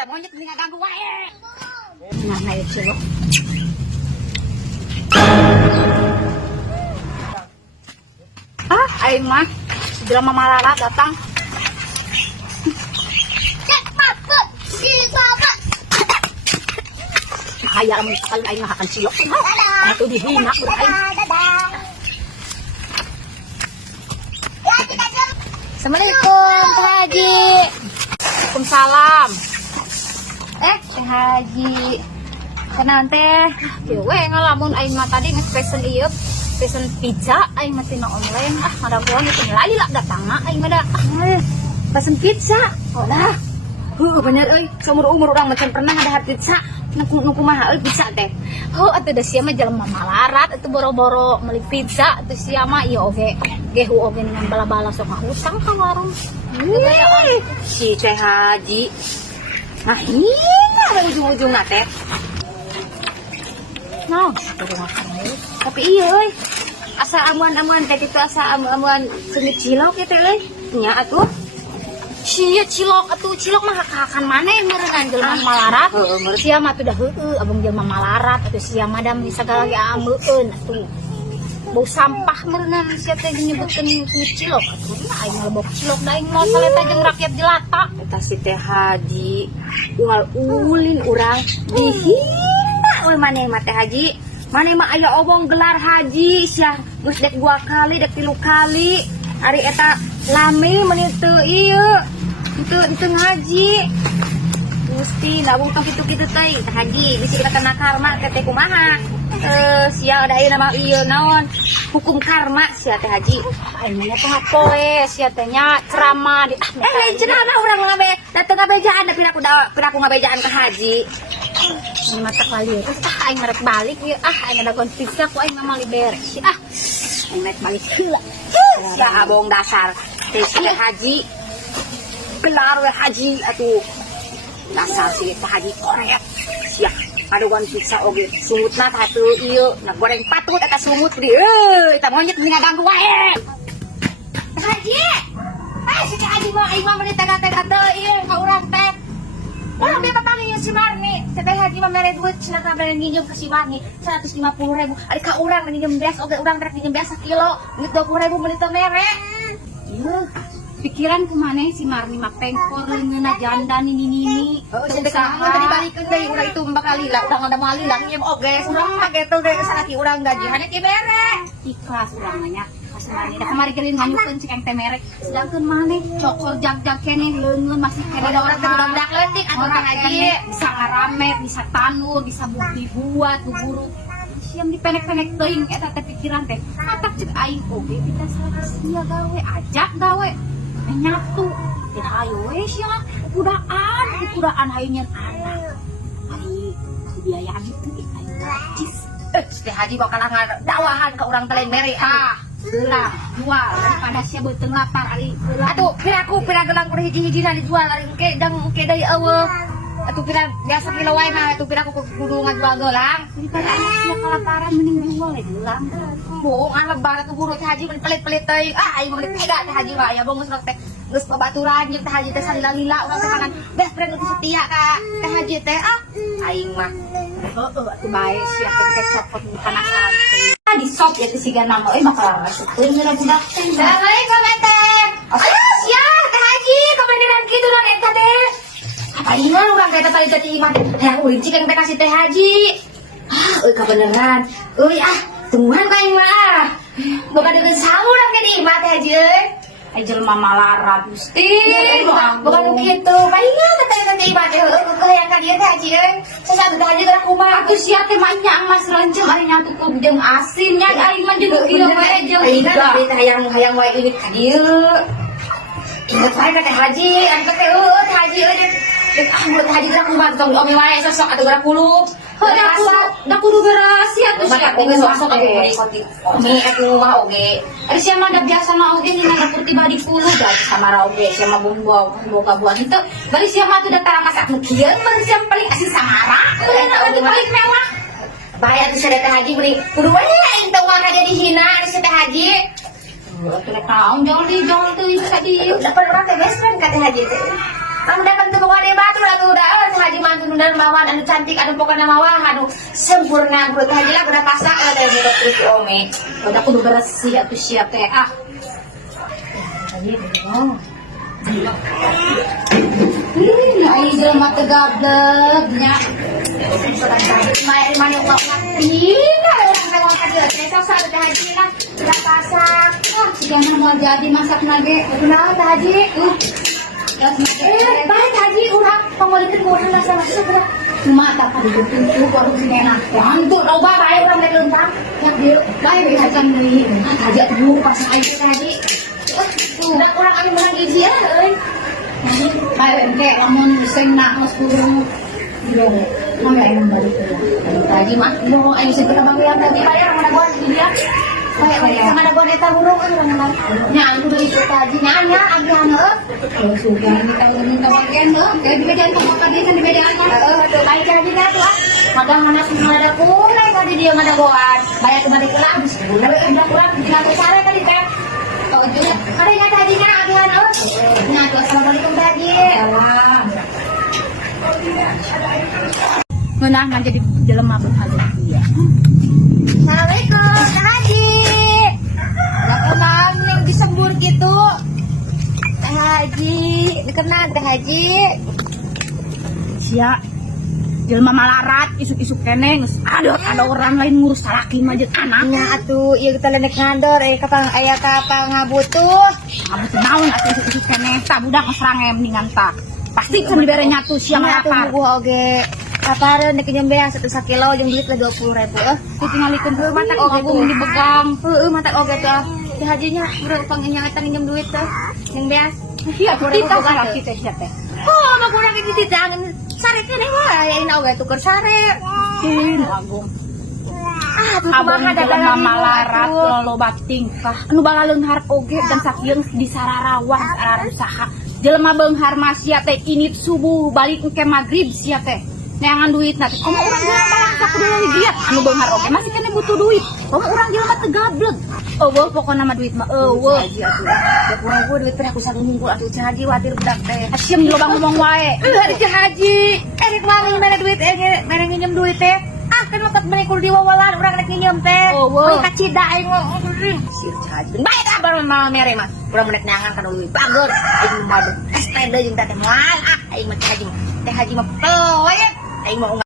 Eta monyet ini ngaganggu wae. Nah, naik cilok. Aing mah jelema Malara datang. Bahaya lamun sekali aing makan cilok. Atuh dihina urang aing. Assalamualaikum Teh Haji. Waalaikumsalam. Teh Haji. Kenaon teh? Kieu we ngalamun aing mah tadi geus pesen ieu, pesen pizza aing mah tina online. Ngadaguan itu lali lah datangna aing mah da. Pesen pizza. Oh dah. Bener euy, seumur umur urang mah pernah ada pizza. Nu kumaha euy pizza teh? Atuh da sia mah jelema malarat atuh boro-boro meuli pizza atuh sia mah ieu oge gehu oge dengan bala-bala sok ngahutang ka warung. Si Teh Haji. Nah, ini ada ujung-ujungna teh. Naon kudu makan we. Tapi iya euy. Asa amuan-amuan teh kitu asa amuan seunit cilok ya teh euy. Nya atuh. Sia cilok atuh cilok mah hak-hakan maneh meureun jelema malarat. Sia mah teh da heueuh abang jelema malarat atuh sia mah da meni sagala ge ameueun atuh. Bau sampah meureun sia teh nyebutkeun cilok atuh aing lebok cilok da aing mau saleta jeung rakyat jelata. Eta si Teh Haji unggal ulin urang dihina euy maneh mah Teh Haji. Maneh mah aya obong gelar haji sia geus dek 2 kali dek 3 kali. Ari eta lami meuni teu ieu. Teu ngaji. Gusti nabung tong kitu-kitu teh Teh Haji bisi kita kena karma teh kumaha. Sia ada ieu nama ieu naon? Hukum karma sia Teh Haji. Aing mah teh poe sia teh nya ceramah di Cenah urang ngabe datang ngabejaan da piraku ngabejaan ka haji. Ini mata kali terus aing rek balik ieu aing ada konfliknya ku aing mah beres Aing rek balik heula. Sia abong dasar teh si Teh Haji. Gelar we haji atuh. Dasar si Teh Haji korek. Sia aduan pizza oge sumutna tah teu ieu na goreng patut eta sumut di eta monyet ini ngaganggu wae. Teh Haji. Si Teh Haji mah aing mah meuni tega-tega teu ieu ka urang teh. Orang dia tatang ieu si Marni. Si Teh Haji mah mere duit cenah ka mere nginjem ka si Marni 150.000. Ari ka urang nginjem beas oge urang rek nginjem beas sakilo. Duit 20.000 meuli teu mere. Ieu pikiran kemana si Marni mah pengkor leungeunna janda nini Teu saha tadi balikeun deui urang itu bakal lila urang ada moal lila nginjem oge urang mah gitu ge sanaki urang gaji hanya ki mere. ikhlas urang nya si Marni da kamari gelin nganyukeun cek teh merek sedangkeun maneh cokor jag-jag keneh leungeun masih keneh Ada orang teh budak leutik atuh Teh Haji. bisa ngarame bisa tanur bisa bukti buat guru siam dipenek-penek teuing eta teh pikiran teh matak cek aing oge kita salah sia gawe ajak gawe nyatu teh hayu we sia kudaan hayu nyen anak ai biayaan itu aing najis Si Teh Haji bakal ngadawahan ka urang teh lain mere. Gelang jual daripada sia beuteung lapar ari Atuh pira gelang kudu hiji-hijina dijual ari engke dang engke deui eueuh. Atuh pira biasa kilo wae mah atuh pira kudu ngajual gelang. daripada anak sia kelaparan mending jual we gelang Bohong an lebar atuh buru Teh Haji meuli pelit-pelit teuing. Aing meuli tega Teh Haji mah aya bongus teh geus babaturan jeung Teh Haji teh salila-lila urang teh kangen best friend nu setia ka Teh Haji teh. Aing mah atuh bae sia teh copot kana santai di sop ya teh siga nama bakal rasukeun geura budak teh Assalamualaikum Teh. Ayo sia Teh Haji kebeneran kitu non eta teh. Apa ingat urang teh tadi tadi imah hayang ulin cikeun teh kasih Teh Haji. Euy kebeneran. Euy tungguan ka aing mah. Boga degeun sangu urang teh di imah Teh Haji euy. ai jelema malarat Gusti Boga nu kitu. Palingan teh teh imah teh hayang ka dieu Teh Haji euy. Sesatu Teh Haji gerak kumaha atuh sia teh mah nya mas renceng ari nyatu ku jeung asinnya aing mah jeung kieu we jeung iga. Teh hayang wae ini ka dieu. Ingat wae ka Teh Haji, anu teh Teh Haji euy. Teh Haji gerak kumaha tong omi wae sosok atuh gerak kulup. da kudu rahasia tuh sia Oke, sosok oge. Omi aku mah oge. ari sia mah da biasa mah oge dina dapur pribadi kulo da Samara oge sia mah bumbau buat itu. bari sia mah teu datang masak nu kieu bari sia paling asin samara teu paling mewah Bahaya tuh Teh Haji beri kudu wae aing teu mah kada dihina anu Teh Haji. atuh rek naon jol teuing ka dieu Dapat orang teh best friend ka Teh Haji teh. Kamu dapat teu bawa batu atuh da dermawan anu cantik anu pokona mawah anu sempurna kudu haji lah kudu pasak ada budak terus ome. Udah kudu bersih atuh sia teh ah. Ai jelema teh gablek nya. Mai mani kok mati nah orang tengok aja desa sare haji lah udah pasak. Jangan mau jadi masak nage. Kunaon teh haji? Baik haji urang pangolikeun ku urang masa-masa urang. Cuma tak pada pintu baru sinena. Untuk loba bae urang rek leuntang. Ya dia bae we hajan deui. Haja dulu pas Ayo teh haji. Udah urang anu menang hiji euy. bae engke lamun sing nak mos turun. Yo, mangga yang balik Haji mah mau ayo sing kita bagian tadi bayar mana gua di dia. Bayar sama ada gua eta burung kan urang. Nya anu deui teh haji nya agian heuh. Kalau sudah ini kalau minta bagian loh, kayak di bedaan kamu tadi kan di bedaan Tuh baik haji dah tuh. Magang mana sih ada kunai tadi dia ada goan. Bayar kembali ke lah habis udah kurang tinggal sare tadi teh. Oh juga, Ada nya tadi nya agian heuh. Nya tuh assalamualaikum teh haji. salam. Menah nanti di dalam mabuk aja dia. Assalamualaikum Teh Haji. Kenal yang disembur gitu. Teh Haji, dikenal Teh Haji. Sia, jelema malarat isuk-isuk kene geus ada orang lain ngurus salaki mah jeung anaknya. Nya atuh ieu kita leunek ngandor kapang aya kapang ngabutuh. Kamu teu naon atuh isuk-isuk kene tah budak ngeserang mendingan tah. Pasti can dibere nyatu siang Nya atuh lapar. buku oge. Kapareun nek nyembean 1 kilo jeung duit 20.000 Ditinggalikeun heuh mata oge bung dibegang. Heueuh mata oge tuh. Teh Haji nya urang panginnya eta nginjem duit teh. Nyembean. Iya, kita salaki teh sia teh. Oh, mah kurang di dititangin sare teh wae ini oge tuker sare. Tin agung. Ah, tuh Abang kumaha jelema dagangan malarat tuh. loba tingkah. Anu balaleunghar oge dan sakieun disararawan sarara usaha. Jelema beunghar mah sia teh init subuh balik engke magrib sia teh. Neangan duit nanti. Kamu orang jelema balangsa kudu dia. Anu beunghar oge masih kena butuh duit. Kamu orang jelema teu gablek. Eueuh pokona mah duit mah eueuh. Haji atuh. Ya kurang gua duit teh aku saking hungkul atuh Teh Haji watir budak teh. Asiem loba ngomong wae. Hari Teh Haji, rek mami mana duit mere nginjem duit teh. Ah, kan lekat beli kudu diwawalan urang rek nginjem teh. Oh, wow. Ai kacida aing mah. Sir Teh Haji. Bae dah bar mah mere mah. Urang menek nyangan kana duit bager. Aing mah STD jeung teh moal. Ah, aing mah Teh Haji. Teh Haji mah poe. Aing mah